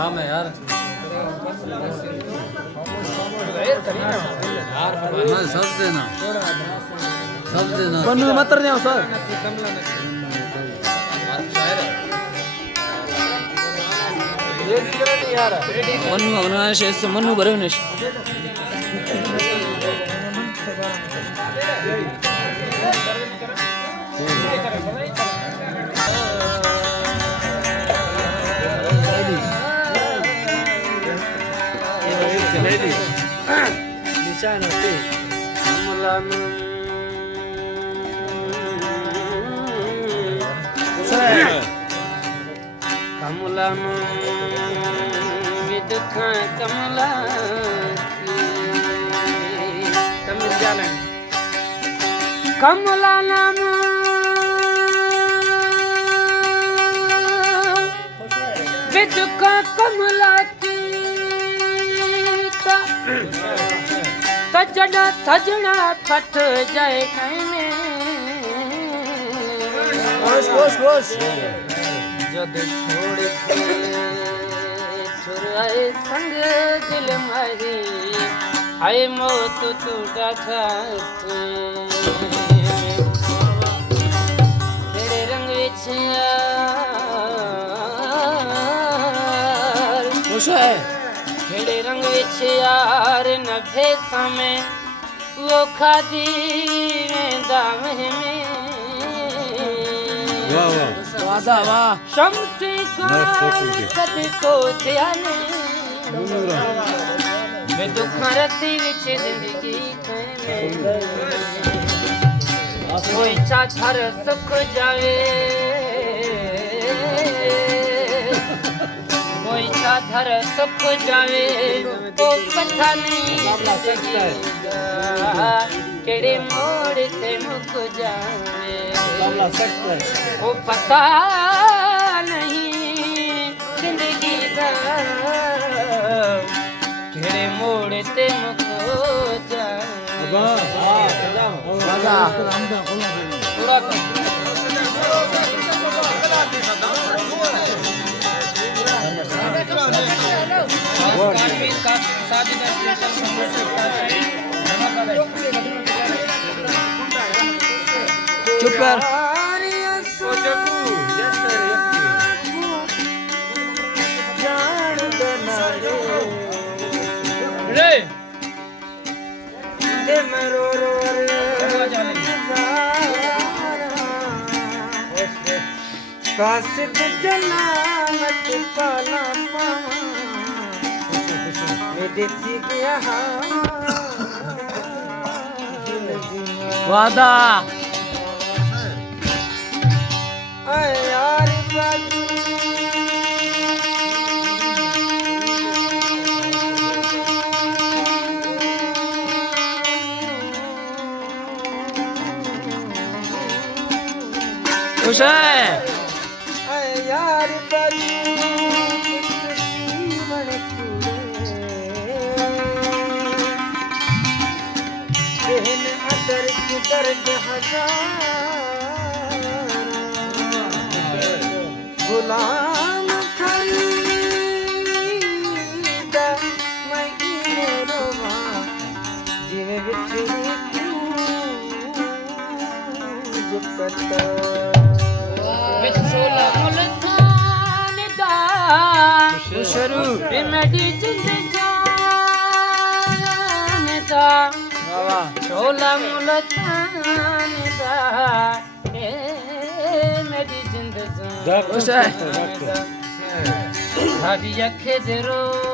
काम है यार सब देना मनु मत नहीं सर मनु अविनाश मनु भरविनेश निशान होती कमला दुख कमला कमला नाम दुख कमला सजना सजना फट जाए जब छोड़ के छुराए संग दिल मारी आए मौत तू डाठा तेरे रंग विच यार खेड़े रंग विच यार न भेसा में वो खादी वेंदा में वादा वाह शम्सी कद सोचिया ने मैं दुख रती विच जिंदगी कोई चाथर सुख जावे कोई चाथर सुख जावे तो पता नहीं केड़े मोड़ से मुक जावे वो पता नहीं जिंदगी दा केड़े मोड़ से मुक जावे चुप कर कासिद जलामत पाला वादा यार खुश है यार दर्द गुलाम खरीदा मैं रोवा जिवे विच जुकता विचोला मुल्तान दा शुरू मेरी जिंदजान दा शोला मुल्तान दा मेरी जिंदजान साडी अखे दे रोवे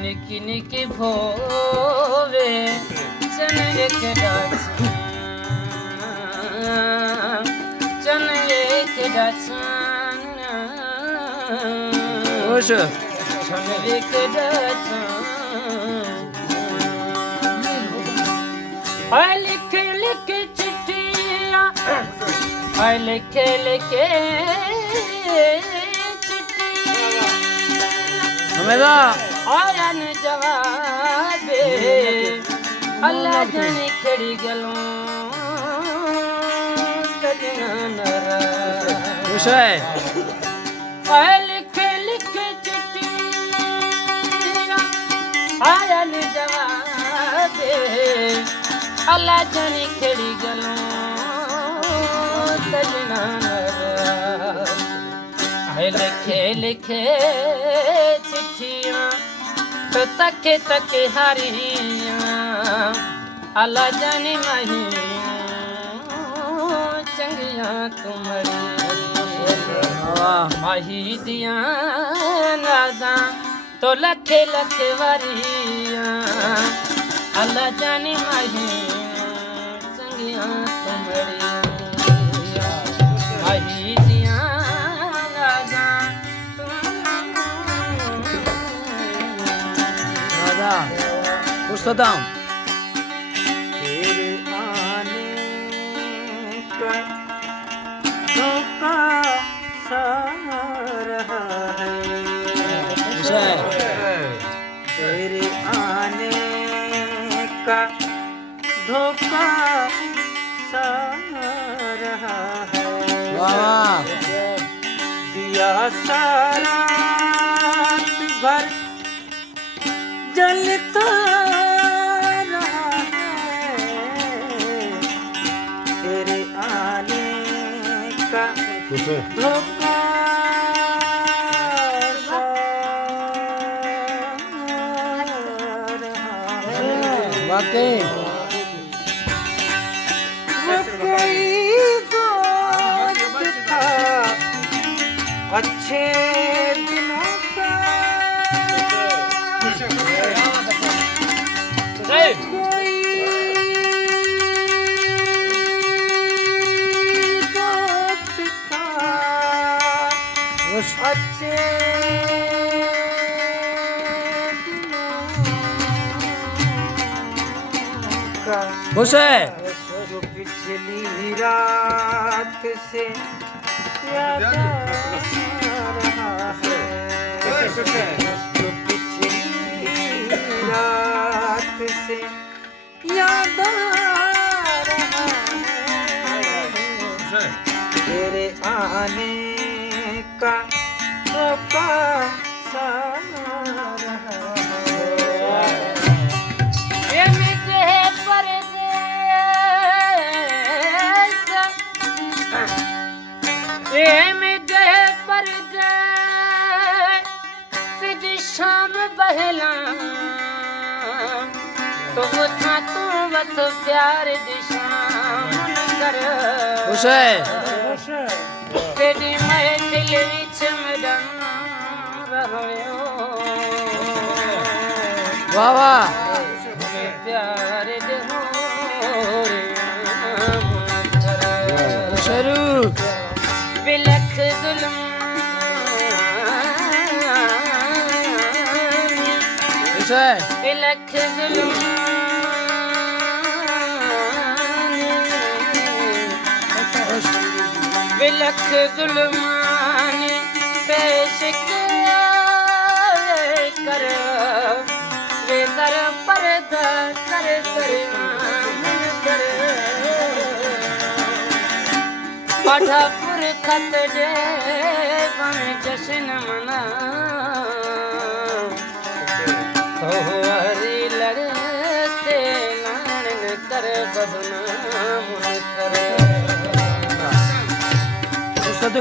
निकी निकी भोवे चने के डाचान चने के डाचान लिखे लिखे चिट्ठियां लिखे लिखे चिट्ठियां आया न जवाब अल्लाह जाने खड़ी गलों खुश है लिख लिख चिट्ठियां आयल जवाब दे अल्लाह जाने खेड़ी गलों सजना लिखे लिखे चिट्ठियां तो तके तके हारियां अल्लाह जाने चंगियां तुमरी माही दिया नाजा तो लखे लखे वारियां अल्लाह जाने माही चंगियां तुमरी माही दिया नाजा राजा पुरुषोत्तम तेरे आने का धोखा सा रहा है खुश है तेरे आने का धोखा सा रहा है वाह दिया सारा भर जलता रहा है तेरे आने का धोखा सा रहा है वाकई वो कोई दोस्त था अच्छे दिनों का कोई दोस्त था अच्छे दिनों का खुश है जो पिछली रात से याद आ रहा है जो पिछली रात से याद आ रहा है तेरे आने का धोखा सा रहा है ये मिटे परदेस ये मिटे परदेस सीधी शाम बहला तो वो था तू वत प्यार दिशा मन कर खुश है तेरी मैं दिल विच मदन रहो वाह वाह प्यार दे हो रे मन कर शेरू बिलख जुल्म खुश है बिलख जुल्म बिलख जुल्मानी पेश कर वे दर पर्द कर सरमान कर पढ़ापुर खत दे बन जश्न मना हरी लड़ते लान कर बदनाम कर सदू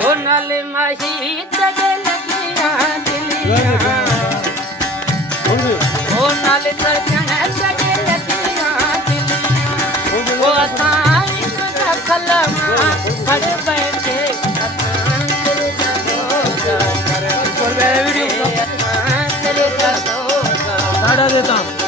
ओ नल माही तगे लगिया दिलिया ओ नल सजन तगे लगिया दिलिया ओ असाई का कलमा पढ़ बैठे असान तेरे होगा और मेरे वीडियो असान तेरे होगा साड़ा देता हूँ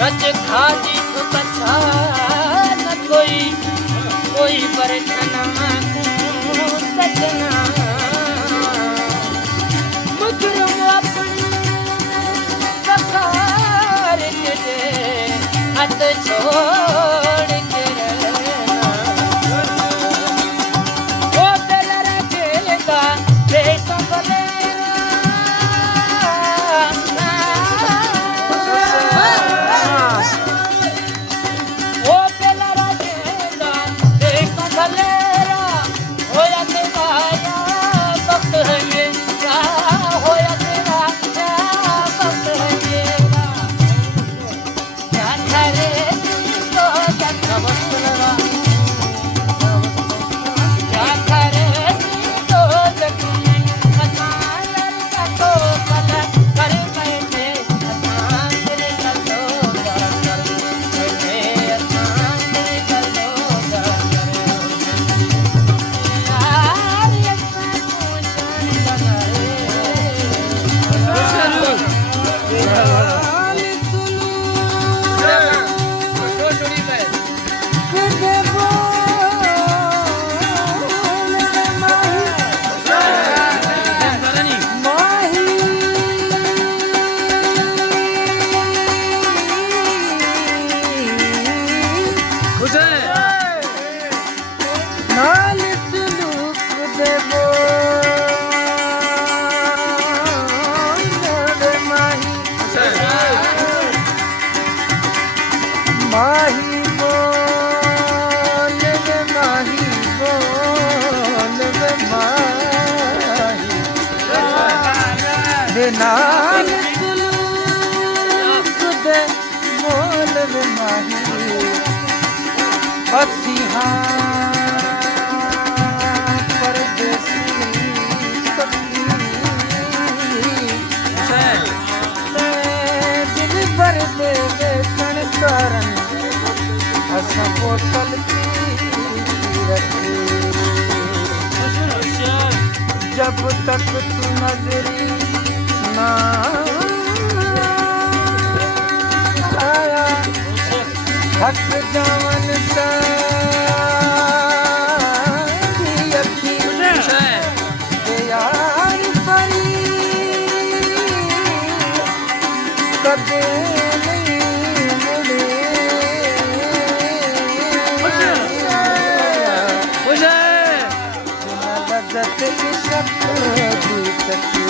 रज खाजी तो बचा न कोई बरछना सजना मुजरम अपनी ककार के दे हथ छोड़ के रहना वो दिल रखेगा बेटा बले नाल सुलूक दे मोल वे माही हसीहा परदेसी दिल भर दे बेसन करन असा बोतल पी रखी जब तक तू नजरी ना आया थक जावन सारी अखी ते यार परी कदे नहीं मुड़े लज़त इश्क दी तकी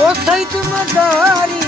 ओ सईद मदारी